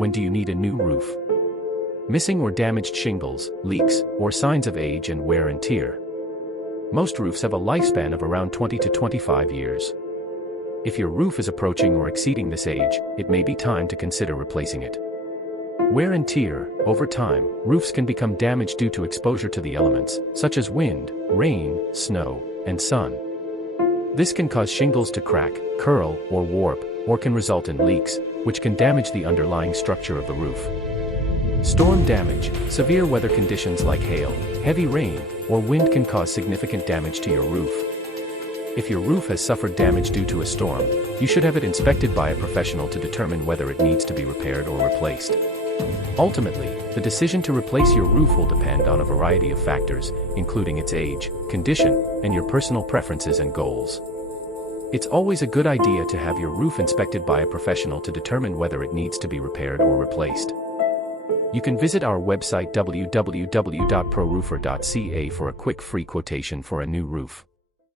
When do you need a new roof? Missing or damaged shingles, leaks, or signs of age and wear and tear. Most roofs have a lifespan of around 20 to 25 years. If your roof is approaching or exceeding this age, it may be time to consider replacing it. Wear and tear. Over time, roofs can become damaged due to exposure to the elements, such as wind, rain, snow, and sun. This can cause shingles to crack, curl, or warp, or can result in leaks, which can damage the underlying structure of the roof. Storm damage. Severe weather conditions like hail, heavy rain, or wind can cause significant damage to your roof. If your roof has suffered damage due to a storm, you should have it inspected by a professional to determine whether it needs to be repaired or replaced. Ultimately, the decision to replace your roof will depend on a variety of factors, including its age, condition, and your personal preferences and goals. It's always a good idea to have your roof inspected by a professional to determine whether it needs to be repaired or replaced. You can visit our website www.proroofer.ca for a quick free quotation for a new roof.